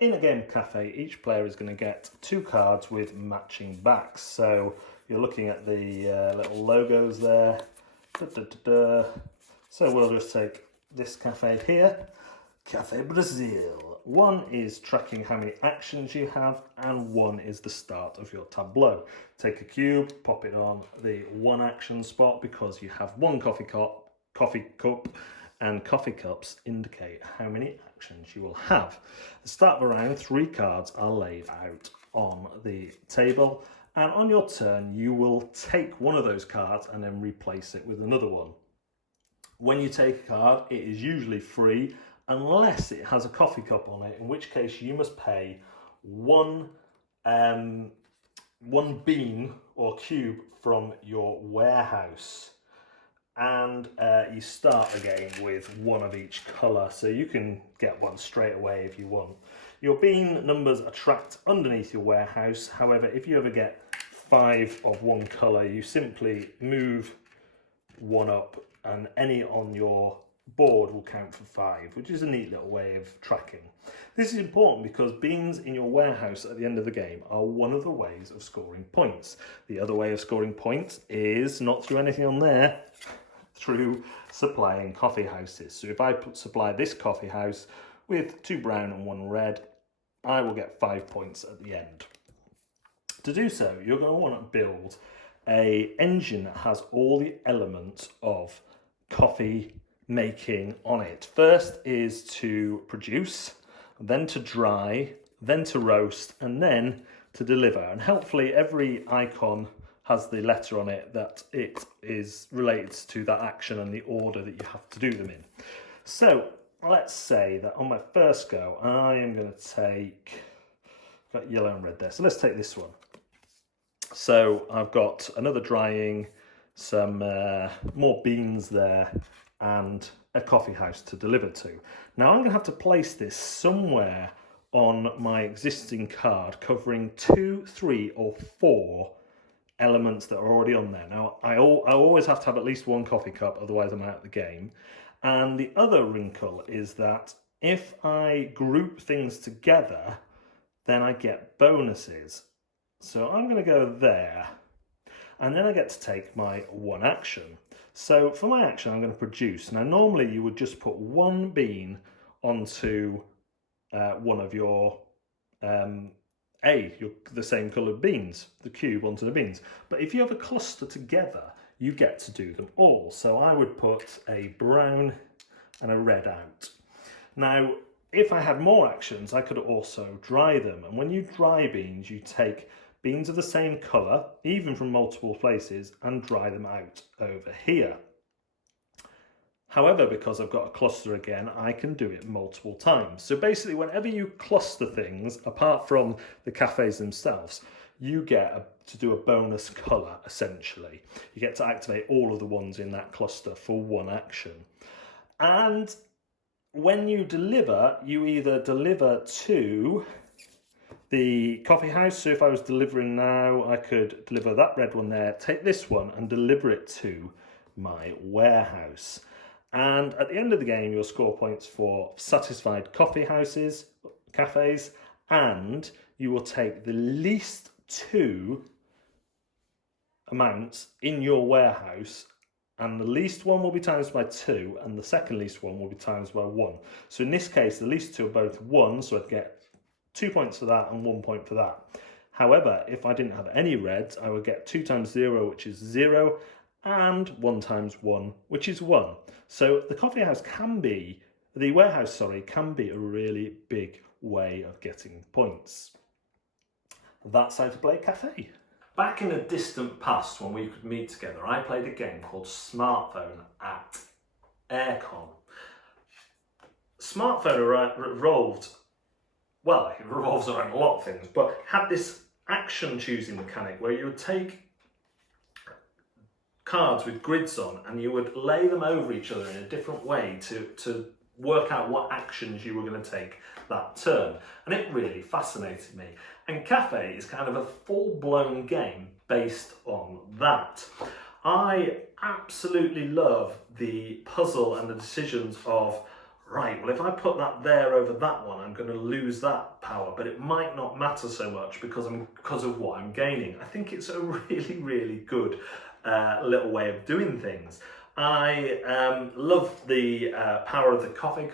In a game of cafe, each player is going to get 2 cards with matching backs. So you're looking at the little logos there. So we'll just take this cafe here, Cafe Brazil. 1 is tracking how many actions you have, and 1 is the start of your tableau. Take a cube, pop it on the 1 action spot because you have 1 coffee cup, and coffee cups indicate how many actions you will have. At the start of a round, 3 cards are laid out on the table, and on your turn you will take one of those cards and then replace it with another one. When you take a card, it is usually free unless it has a coffee cup on it, in which case you must pay one bean or cube from your warehouse. And you start the game with 1 of each colour, so you can get 1 straight away if you want. Your bean numbers are tracked underneath your warehouse. However, if you ever get 5 of 1 colour, you simply move 1 up and any on your board will count for 5, which is a neat little way of tracking. This is important because beans in your warehouse at the end of the game are one of the ways of scoring points. The other way of scoring points is not through anything on there, through supplying coffee houses. So if I supply this coffee house with 2 brown and 1 red, I will get 5 points at the end. To do so, you're going to want to build an engine that has all the elements of coffee making on it. First is to produce, then to dry, then to roast, and then to deliver. And helpfully every icon has the letter on it that it is related to that action and the order that you have to do them in. So let's say that on my first go, I am going to take, got yellow and red there, so let's take this one. So I've got another drying, some more beans there, and a coffee house to deliver to. Now I'm going to have to place this somewhere on my existing card, covering 2, 3 or 4 elements that are already on there. Now I always have to have at least 1 coffee cup, otherwise I'm out of the game. And the other wrinkle is that if I group things together, then I get bonuses. So I'm going to go there, and then I get to take my 1 action. So for my action, I'm going to produce. Now normally you would just put 1 bean onto one of your the same coloured beans, the cube onto the beans. But if you have a cluster together, you get to do them all. So I would put a brown and a red out. Now, if I had more actions, I could also dry them. And when you dry beans, you take beans of the same colour, even from multiple places, and dry them out over here. However, because I've got a cluster again, I can do it multiple times. So basically, whenever you cluster things, apart from the cafes themselves, you get to do a bonus colour, essentially. You get to activate all of the ones in that cluster for 1 action. And when you deliver, you either deliver to the coffee house. So if I was delivering now, I could deliver that red one there, take this one and deliver it to my warehouse. And at the end of the game, you'll score points for satisfied coffee houses, cafes, and you will take the least 2 amounts in your warehouse, and the least one will be times by 2 and the second least one will be times by 1. So in this case, the least 2 are both 1, so I'd get 2 points for that and 1 point for that. However, if I didn't have any reds, I would get 2 times 0, which is 0, and 1 times 1, which is 1. So the warehouse, can be a really big way of getting points. That's how to play cafe. Back in the distant past, when we could meet together, I played a game called Smartphone at Aircon. Smartphone it revolves around a lot of things, but had this action choosing mechanic where you would take cards with grids on and you would lay them over each other in a different way to work out what actions you were going to take that turn. And it really fascinated me. And Cafe is kind of a full-blown game based on that. I absolutely love the puzzle and the decisions of right, well, if I put that there over that one, I'm going to lose that power, but it might not matter so much because of what I'm gaining. I think it's a really, really good little way of doing things. I love the power of the coffee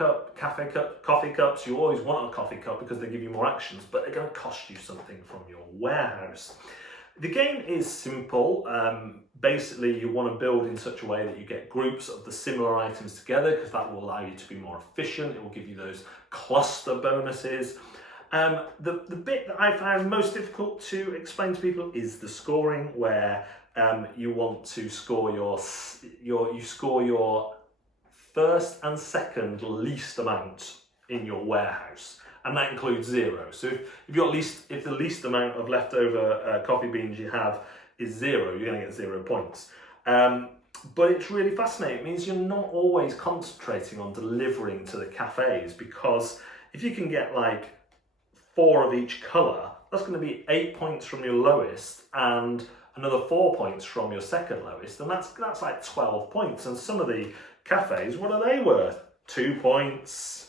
cups. You always want a coffee cup because they give you more actions, but they're going to cost you something from your warehouse. The game is simple. Basically, you want to build in such a way that you get groups of the similar items together because that will allow you to be more efficient. It will give you those cluster bonuses. The bit that I found most difficult to explain to people is the scoring, where you want to score your first and second least amount in your warehouse. And that includes 0. So if the least amount of leftover coffee beans you have is 0, you're going to get 0 points. But it's really fascinating. It means you're not always concentrating on delivering to the cafes, because if you can get like 4 of each colour, that's going to be 8 points from your lowest and another 4 points from your second lowest, and that's like 12 points. And some of the cafes, what are they worth? 2 points.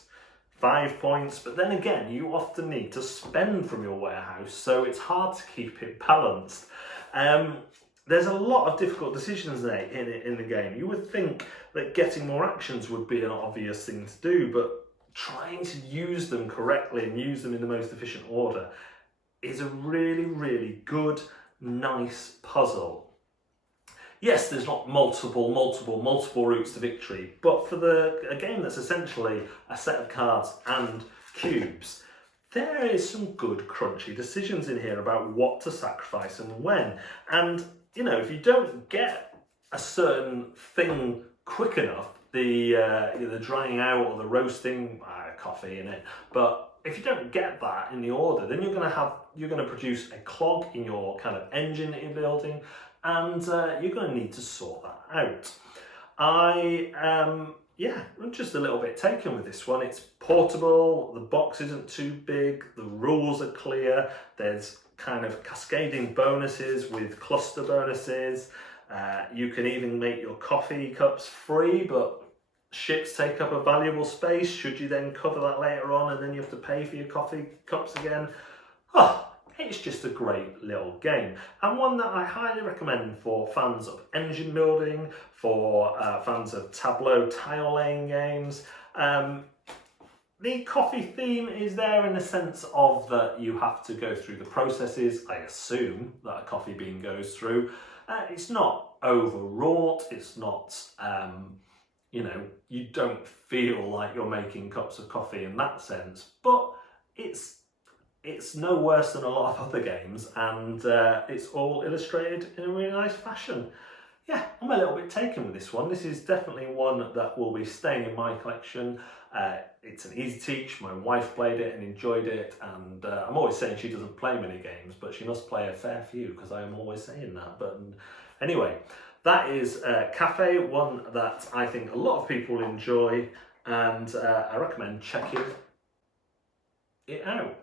5 points, but then again, you often need to spend from your warehouse, so it's hard to keep it balanced. There's a lot of difficult decisions in the game. You would think that getting more actions would be an obvious thing to do, but trying to use them correctly and use them in the most efficient order is a really, really good, nice puzzle. Yes, there's not multiple routes to victory, but for a game that's essentially a set of cards and cubes, there is some good crunchy decisions in here about what to sacrifice and when. And, you know, if you don't get a certain thing quick enough, the drying out or the roasting, coffee in it, but if you don't get that in the order, then you're going to produce a clog in your kind of engine that you're building, and you're going to need to sort that out. I'm just a little bit taken with this one. It's portable, the box isn't too big, the rules are clear, there's kind of cascading bonuses with cluster bonuses. You can even make your coffee cups free, but ships take up a valuable space. Should you then cover that later on and then you have to pay for your coffee cups again? It's just a great little game, and one that I highly recommend for fans of engine building, for fans of tableau tile laying games. The coffee theme is there in the sense of that you have to go through the processes, I assume, that a coffee bean goes through. It's not overwrought, it's not, you don't feel like you're making cups of coffee in that sense, but it's no worse than a lot of other games, and it's all illustrated in a really nice fashion. Yeah, I'm a little bit taken with this one. This is definitely one that will be staying in my collection. It's an easy teach. My wife played it and enjoyed it, and I'm always saying she doesn't play many games, but she must play a fair few, because I am always saying that. But anyway, that is Cafe, one that I think a lot of people enjoy, and I recommend checking it out.